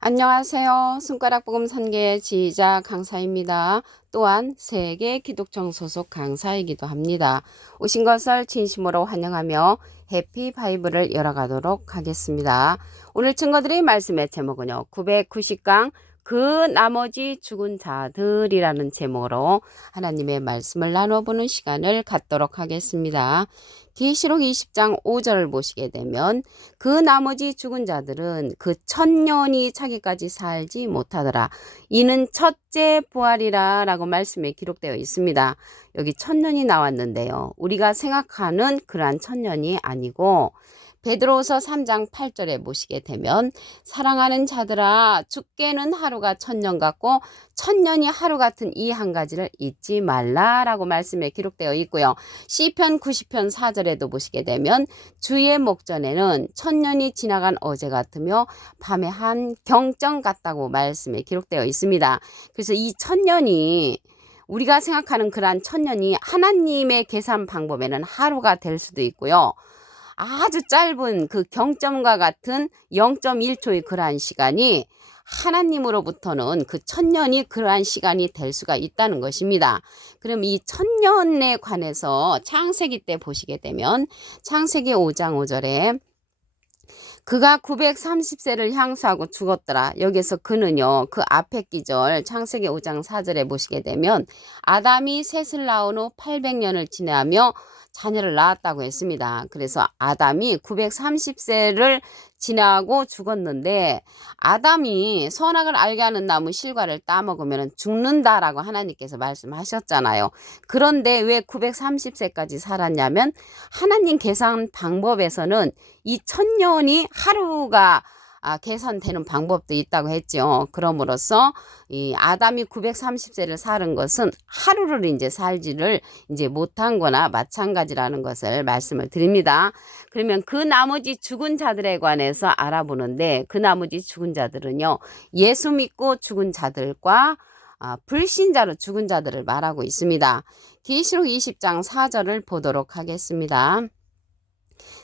안녕하세요. 손가락복음 선교의 지휘자 강사입니다. 또한 세계 기독청 소속 강사이기도 합니다. 오신 것을 진심으로 환영하며 해피 바이블을 열어가도록 하겠습니다. 오늘 증거드릴 말씀의 제목은요. 990강 그 나머지 죽은 자들이라는 제목으로 하나님의 말씀을 나눠보는 시간을 갖도록 하겠습니다. 계시록 20장 5절을 보시게 되면 그 나머지 죽은 자들은 그 천년이 차기까지 살지 못하더라. 이는 첫째 부활이라 라고 말씀에 기록되어 있습니다. 여기 천년이 나왔는데요. 우리가 생각하는 그러한 천년이 아니고 베드로후서 3장 8절에 보시게 되면 사랑하는 자들아 죽게는 하루가 천년 같고 천년이 하루 같은 이 한 가지를 잊지 말라라고 말씀에 기록되어 있고요. 시편 90편 4절에도 보시게 되면 주의 목전에는 천년이 지나간 어제 같으며 밤의 한 경정 같다고 말씀에 기록되어 있습니다. 그래서 이 천년이 우리가 생각하는 그러한 천년이 하나님의 계산 방법에는 하루가 될 수도 있고요. 아주 짧은 그 경점과 같은 0.1초의 그러한 시간이 하나님으로부터는 그 천년이 그러한 시간이 될 수가 있다는 것입니다. 그럼 이 천년에 관해서 창세기 때 보시게 되면 창세기 5장 5절에 그가 930세를 향수하고 죽었더라. 여기서 그는요. 그 앞에 기절 창세기 5장 4절에 보시게 되면 아담이 셋을 낳은 후 800년을 지나며 자녀를 낳았다고 했습니다. 그래서 아담이 930세를 지나고 죽었는데 아담이 선악을 알게 하는 나무 실과를 따먹으면 죽는다라고 하나님께서 말씀하셨잖아요. 그런데 왜 930세까지 살았냐면 하나님 계산 방법에서는 이 천년이 하루가 계산되는 방법도 있다고 했죠. 그럼으로써 이 아담이 930세를 사는 것은 하루를 이제 살지를 이제 못한 거나 마찬가지라는 것을 말씀을 드립니다. 그러면 그 나머지 죽은 자들에 관해서 알아보는데 그 나머지 죽은 자들은요. 예수 믿고 죽은 자들과 불신자로 죽은 자들을 말하고 있습니다. 계시록 20장 4절을 보도록 하겠습니다.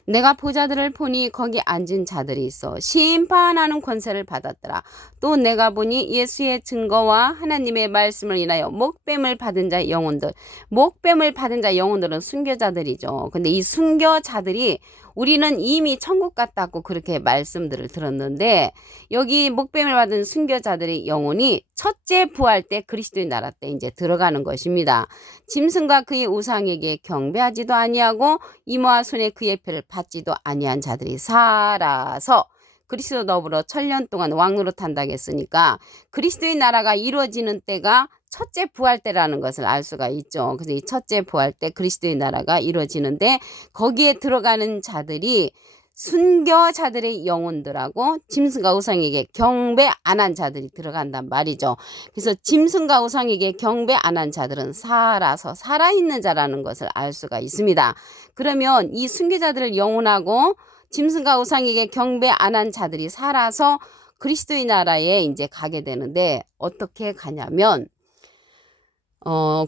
내가 보자들을 보니 거기 앉은 자들이 있어 심판하는 권세를 받았더라. 또 내가 보니 예수의 증거와 하나님의 말씀을 인하여 목뱀을 받은 자 영혼들, 목뱀을 받은 자 영혼들은 순교자들이죠. 근데 이 순교자들이 우리는 이미 천국 갔다고 그렇게 말씀들을 들었는데 여기 목뱀을 받은 순교자들의 영혼이 첫째 부활 때 그리스도의 나라 때 이제 들어가는 것입니다. 짐승과 그의 우상에게 경배하지도 아니하고 이모와 손에 그의 표를 받지도 아니한 자들이 살아서 그리스도 더불어 천년 동안 왕노릇 한다고 했으니까 그리스도의 나라가 이루어지는 때가 첫째 부활 때라는 것을 알 수가 있죠. 그래서 이 첫째 부활 때 그리스도의 나라가 이루어지는데 거기에 들어가는 자들이 순교자들의 영혼들하고 짐승과 우상에게 경배 안 한 자들이 들어간단 말이죠. 그래서 짐승과 우상에게 경배 안 한 자들은 살아서 살아있는 자라는 것을 알 수가 있습니다. 그러면 이 순교자들을 영혼하고 짐승과 우상에게 경배 안 한 자들이 살아서 그리스도의 나라에 이제 가게 되는데 어떻게 가냐면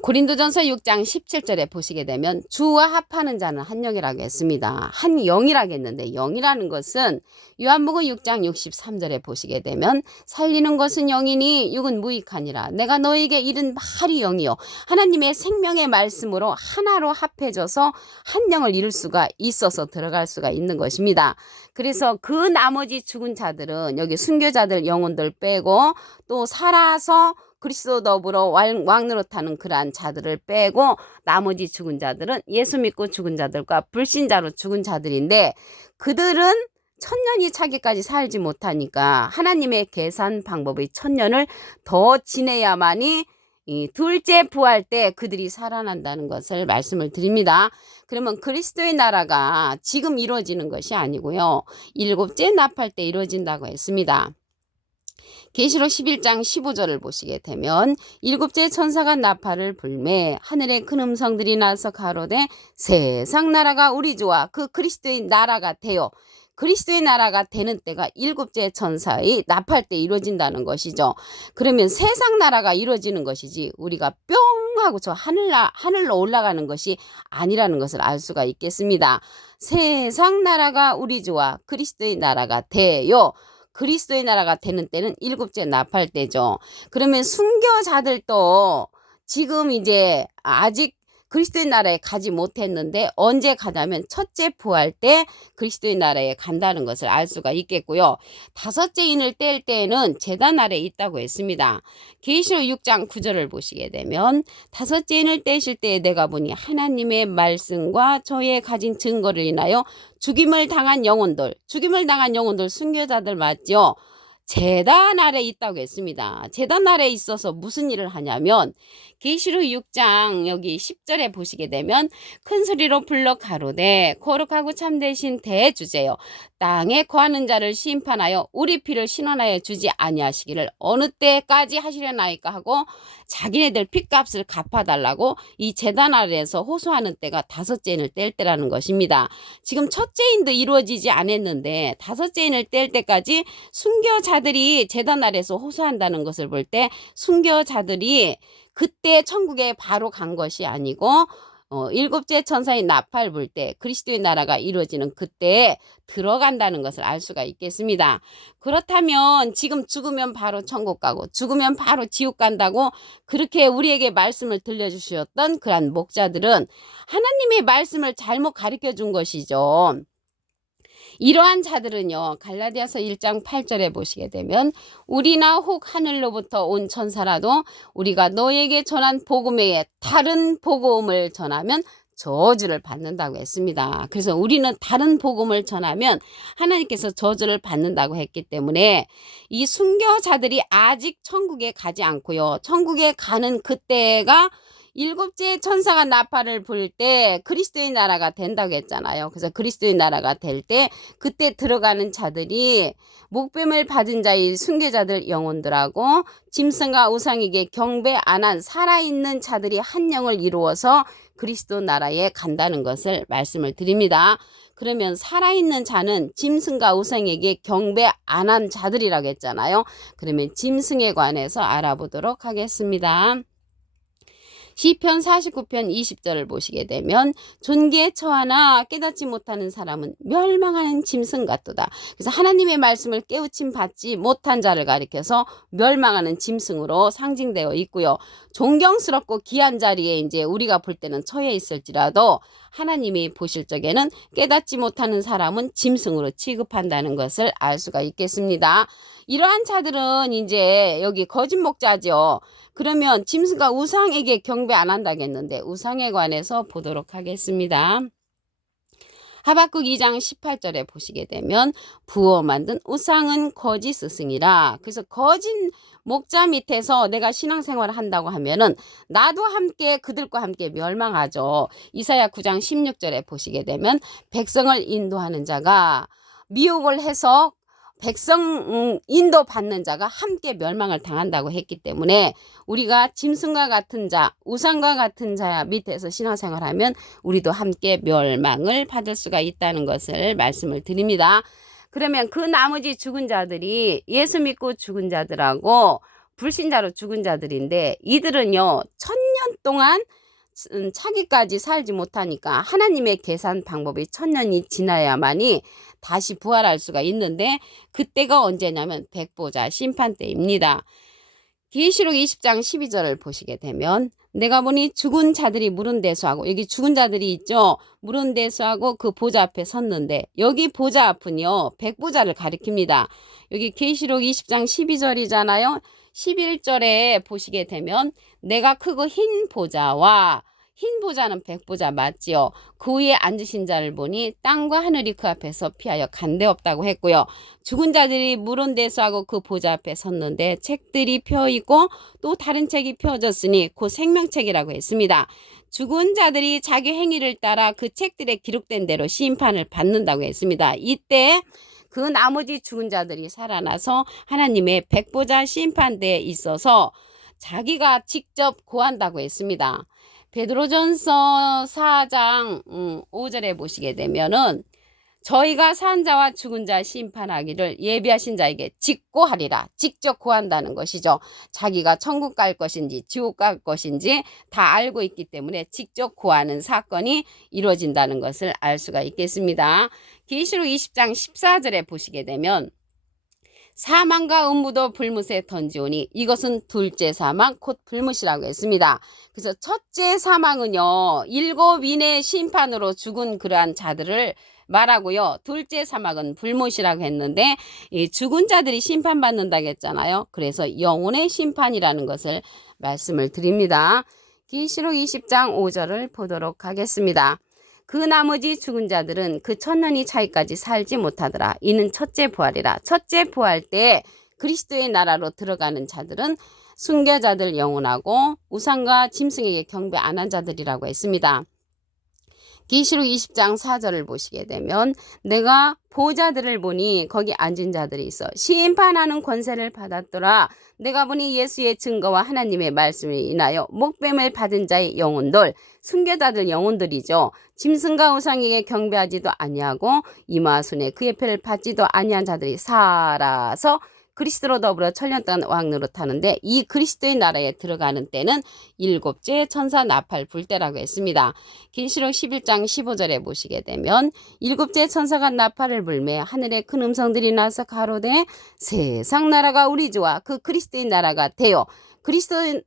고린도전서 6장 17절에 보시게 되면 주와 합하는 자는 한 영이라고 했습니다. 한 영이라고 했는데 영이라는 것은 요한복음 6장 63절에 보시게 되면 살리는 것은 영이니 육은 무익하니라. 내가 너에게 이른 말이 영이요 하나님의 생명의 말씀으로 하나로 합해져서 한 영을 이룰 수가 있어서 들어갈 수가 있는 것입니다. 그래서 그 나머지 죽은 자들은 여기 순교자들 영혼들 빼고 또 살아서 그리스도 더불어 왕노릇하는 그러한 자들을 빼고 나머지 죽은 자들은 예수 믿고 죽은 자들과 불신자로 죽은 자들인데 그들은 천년이 차기까지 살지 못하니까 하나님의 계산 방법의 천년을 더 지내야만이 이 둘째 부활 때 그들이 살아난다는 것을 말씀을 드립니다. 그러면 그리스도의 나라가 지금 이루어지는 것이 아니고요. 일곱째 나팔 때 이루어진다고 했습니다. 계시록 11장 15절을 보시게 되면 일곱째 천사가 나팔을 불매 하늘에 큰 음성들이 나서 가로되 세상 나라가 우리 주와 그 그리스도의 나라가 되어 그리스도의 나라가 되는 때가 일곱째 천사의 나팔 때 이루어진다는 것이죠. 그러면 세상 나라가 이루어지는 것이지 우리가 뿅 하고 저 하늘로 올라가는 것이 아니라는 것을 알 수가 있겠습니다. 세상 나라가 우리 주와 그리스도의 나라가 되어 그리스도의 나라가 되는 때는 일곱째 나팔 때죠. 그러면 순교자들도 지금 이제 아직 그리스도의 나라에 가지 못했는데 언제 가냐면 첫째 부활 때 그리스도의 나라에 간다는 것을 알 수가 있겠고요. 다섯째 인을 뗄 때에는 제단 아래에 있다고 했습니다. 계시록 6장 9절을 보시게 되면 다섯째 인을 떼실 때에 내가 보니 하나님의 말씀과 저의 가진 증거를 인하여 죽임을 당한 영혼들 순교자들 맞죠? 제단 아래 있다고 했습니다. 제단 아래 있어서 무슨 일을 하냐면 계시록 6장 여기 10절에 보시게 되면 큰 소리로 불러 가로되 거룩하고 참되신 대주제여 땅에 거하는 자를 심판하여 우리 피를 신원하여 주지 아니하시기를 어느 때까지 하시려나이까 하고 자기네들 핏값을 갚아달라고 이 제단 아래에서 호소하는 때가 다섯째 인을 뗄 때라는 것입니다. 지금 첫째 인도 이루어지지 않았는데 다섯째 인을 뗄 때까지 순교자들이 제단 아래에서 호소한다는 것을 볼 때 순교자들이 그때 천국에 바로 간 것이 아니고 일곱째 천사의 나팔 불 때 그리스도의 나라가 이루어지는 그때에 들어간다는 것을 알 수가 있겠습니다. 그렇다면 지금 죽으면 바로 천국 가고 죽으면 바로 지옥 간다고 그렇게 우리에게 말씀을 들려주셨던 그러한 목자들은 하나님의 말씀을 잘못 가르쳐 준 것이죠. 이러한 자들은요, 갈라디아서 1장 8절에 보시게 되면 우리나 혹 하늘로부터 온 천사라도 우리가 너에게 전한 복음 외에 다른 복음을 전하면 저주를 받는다고 했습니다. 그래서 우리는 다른 복음을 전하면 하나님께서 저주를 받는다고 했기 때문에 이 순교자들이 아직 천국에 가지 않고요. 천국에 가는 그때가 일곱째 천사가 나팔을 불 때 그리스도의 나라가 된다고 했잖아요. 그래서 그리스도의 나라가 될 때 그때 들어가는 자들이 목뱀을 받은 자의 순교자들 영혼들하고 짐승과 우상에게 경배 안 한 살아있는 자들이 한 영을 이루어서 그리스도 나라에 간다는 것을 말씀을 드립니다. 그러면 살아있는 자는 짐승과 우상에게 경배 안 한 자들이라고 했잖아요. 그러면 짐승에 관해서 알아보도록 하겠습니다. 시편 49편 20절을 보시게 되면 존귀에 처하나 깨닫지 못하는 사람은 멸망하는 짐승 같도다. 그래서 하나님의 말씀을 깨우침 받지 못한 자를 가리켜서 멸망하는 짐승으로 상징되어 있고요. 존경스럽고 귀한 자리에 이제 우리가 볼 때는 처해 있을지라도 하나님이 보실 적에는 깨닫지 못하는 사람은 짐승으로 취급한다는 것을 알 수가 있겠습니다. 이러한 자들은 이제 여기 거짓 목자죠. 그러면 짐승과 우상에게 경배 안 한다겠는데 우상에 관해서 보도록 하겠습니다. 하박국 2장 18절에 보시게 되면 부어 만든 우상은 거짓 스승이라. 그래서 거짓 목자 밑에서 내가 신앙생활을 한다고 하면은 나도 함께 그들과 함께 멸망하죠. 이사야 9장 16절에 보시게 되면 백성을 인도하는 자가 미혹을 해서 백성 인도받는 자가 함께 멸망을 당한다고 했기 때문에 우리가 짐승과 같은 자, 우상과 같은 자 밑에서 신앙생활하면 우리도 함께 멸망을 받을 수가 있다는 것을 말씀을 드립니다. 그러면 그 나머지 죽은 자들이 예수 믿고 죽은 자들하고 불신자로 죽은 자들인데 이들은요 1000년 동안 차기까지 살지 못하니까 하나님의 계산 방법이 1000년이 지나야만이 다시 부활할 수가 있는데 그때가 언제냐면 백보자 심판 때입니다. 계시록 20장 12절을 보시게 되면 내가 보니 죽은 자들이 물은 대수하고 여기 죽은 자들이 있죠. 물은 대수하고 그 보좌 앞에 섰는데 여기 보좌 앞은요 백보자를 가리킵니다. 여기 계시록 20장 12절이잖아요. 11절에 보시게 되면 내가 크고 흰 보좌와 흰 보좌는 백보좌 맞지요. 그 위에 앉으신 자를 보니 땅과 하늘이 그 앞에서 피하여 간데없다고 했고요. 죽은 자들이 물은 대수하고 그 보좌 앞에 섰는데 책들이 펴있고 또 다른 책이 펴졌으니 그 생명책이라고 했습니다. 죽은 자들이 자기 행위를 따라 그 책들에 기록된 대로 심판을 받는다고 했습니다. 이때 그 나머지 죽은 자들이 살아나서 하나님의 백보자 심판대에 있어서 자기가 직접 고한다고 했습니다. 베드로전서 4장 5절에 보시게 되면은 저희가 산 자와 죽은 자 심판하기를 예비하신 자에게 직고하리라. 직접 고한다는 것이죠. 자기가 천국 갈 것인지 지옥 갈 것인지 다 알고 있기 때문에 직접 고하는 사건이 이루어진다는 것을 알 수가 있겠습니다. 계시록 20장 14절에 보시게 되면 사망과 음부도 불못에 던지오니 이것은 둘째 사망 곧 불못이라고 했습니다. 그래서 첫째 사망은요, 7인의 심판으로 죽은 그러한 자들을 말하고요. 둘째 사망은 불못이라고 했는데 이 죽은 자들이 심판받는다고 했잖아요. 그래서 영혼의 심판이라는 것을 말씀을 드립니다. 계시록 20장 5절을 보도록 하겠습니다. 그 나머지 죽은 자들은 그 천년이 차이까지 살지 못하더라. 이는 첫째 부활이라. 첫째 부활 때 그리스도의 나라로 들어가는 자들은 순교자들 영혼하고 우상과 짐승에게 경배 안 한 자들이라고 했습니다. 계시록 20장 4절을 보시게 되면 내가 보좌들을 보니 거기 앉은 자들이 있어 심판하는 권세를 받았더라. 내가 보니 예수의 증거와 하나님의 말씀을 인하여 목뱀을 받은 자의 영혼들, 순교자들 영혼들이죠. 짐승과 우상에게 경배하지도 아니하고 이마순에 그의 표를 받지도 아니한 자들이 살아서 그리스도로 더불어 천년 동안 왕노릇하는데 이 그리스도의 나라에 들어가는 때는 일곱째 천사 나팔 불 때라고 했습니다. 계시록 11장 15절에 보시게 되면 일곱째 천사가 나팔을 불매 하늘에 큰 음성들이 나서 가로되 세상 나라가 우리 주와 그 그리스도의 나라가 되어 그리스도의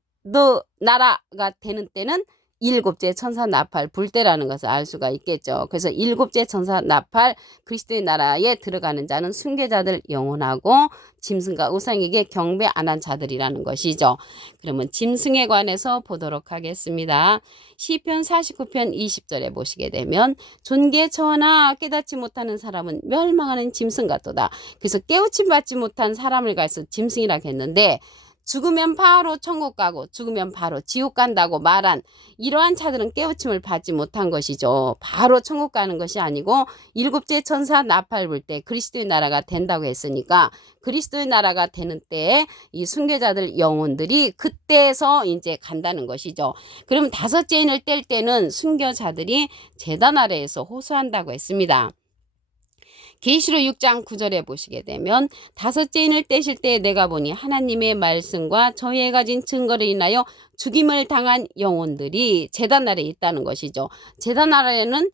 나라가 되는 때는 일곱째 천사 나팔 불 때라는 것을 알 수가 있겠죠. 그래서 일곱째 천사 나팔 그리스도의 나라에 들어가는 자는 순교자들 영혼하고 짐승과 우상에게 경배 안 한 자들이라는 것이죠. 그러면 짐승에 관해서 보도록 하겠습니다. 시편 49편 20절에 보시게 되면 존귀에 처하나 깨닫지 못하는 사람은 멸망하는 짐승 같도다. 그래서 깨우침 받지 못한 사람을 가서 짐승이라고 했는데 죽으면 바로 천국 가고 죽으면 바로 지옥 간다고 말한 이러한 자들은 깨우침을 받지 못한 것이죠. 바로 천국 가는 것이 아니고 일곱째 천사 나팔 불 때 그리스도의 나라가 된다고 했으니까 그리스도의 나라가 되는 때에 이 순교자들 영혼들이 그때에서 이제 간다는 것이죠. 그럼 다섯째 인을 뗄 때는 순교자들이 제단 아래에서 호소한다고 했습니다. 계시록 6장 9절에 보시게 되면 다섯째 인을 떼실 때 내가 보니 하나님의 말씀과 저희에 가진 증거를 인하여 죽임을 당한 영혼들이 제단 아래에 있다는 것이죠. 제단 아래에는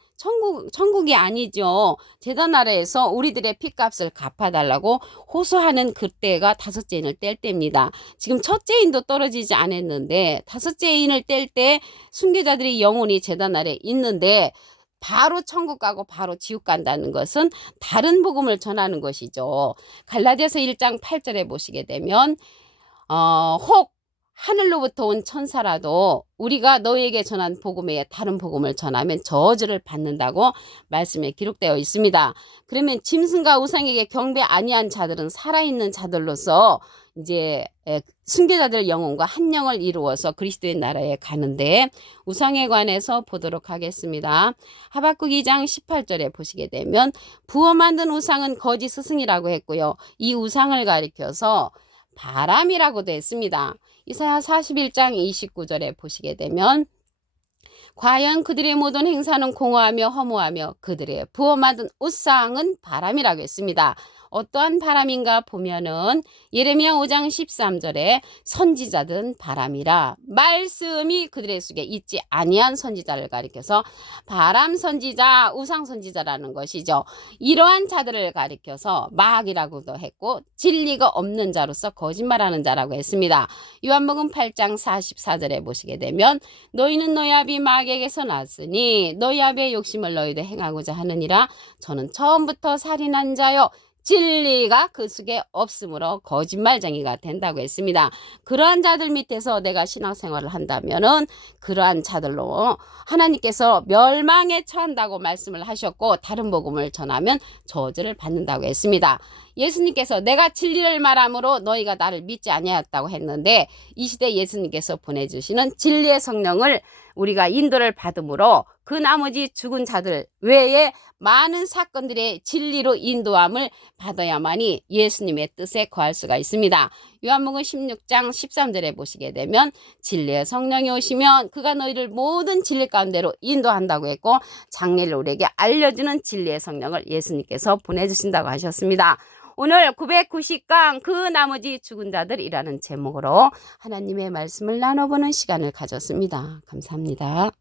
천국이 아니죠. 제단 아래에서 우리들의 핏값을 갚아달라고 호소하는 그때가 다섯째 인을 뗄 때입니다. 지금 첫째 인도 떨어지지 않았는데 다섯째 인을 뗄 때 순교자들이 영혼이 제단 아래에 있는데 바로 천국 가고 바로 지옥 간다는 것은 다른 복음을 전하는 것이죠. 갈라디아서 1장 8절에 보시게 되면 혹 하늘로부터 온 천사라도 우리가 너희에게 전한 복음 외에 다른 복음을 전하면 저주를 받는다고 말씀에 기록되어 있습니다. 그러면 짐승과 우상에게 경배 아니한 자들은 살아있는 자들로서 이제 순교자들 영혼과 한 영을 이루어서 그리스도의 나라에 가는데 우상에 관해서 보도록 하겠습니다. 하박국 2장 18절에 보시게 되면 부어 만든 우상은 거짓 스승이라고 했고요. 이 우상을 가리켜서 바람이라고도 했습니다. 이사야 41장 29절에 보시게 되면 과연 그들의 모든 행사는 공허하며 허무하며 그들의 부어 만든 우상은 바람이라고 했습니다. 어떠한 바람인가 보면은 예레미야 5장 13절에 선지자든 바람이라 말씀이 그들의 속에 있지 아니한 선지자를 가리켜서 바람 선지자, 우상 선지자라는 것이죠. 이러한 자들을 가리켜서 마귀라고도 했고 진리가 없는 자로서 거짓말하는 자라고 했습니다. 요한복음 8장 44절에 보시게 되면 너희는 너희 아비 마귀에게서 났으니 너희 아비의 욕심을 너희도 행하고자 하느니라. 저는 처음부터 살인한 자요 진리가 그 속에 없으므로 거짓말쟁이가 된다고 했습니다. 그러한 자들 밑에서 내가 신앙생활을 한다면은 그러한 자들로 하나님께서 멸망에 처한다고 말씀을 하셨고 다른 복음을 전하면 저주를 받는다고 했습니다. 예수님께서 내가 진리를 말함으로 너희가 나를 믿지 아니하였다고 했는데 이 시대 예수님께서 보내주시는 진리의 성령을 우리가 인도를 받음으로 그 나머지 죽은 자들 외에 많은 사건들의 진리로 인도함을 받아야만이 예수님의 뜻에 거할 수가 있습니다. 요한복음 16장 13절에 보시게 되면 진리의 성령이 오시면 그가 너희를 모든 진리 가운데로 인도한다고 했고 장래를 우리에게 알려주는 진리의 성령을 예수님께서 보내주신다고 하셨습니다. 오늘 990강 그 나머지 죽은 자들이라는 제목으로 하나님의 말씀을 나눠보는 시간을 가졌습니다. 감사합니다.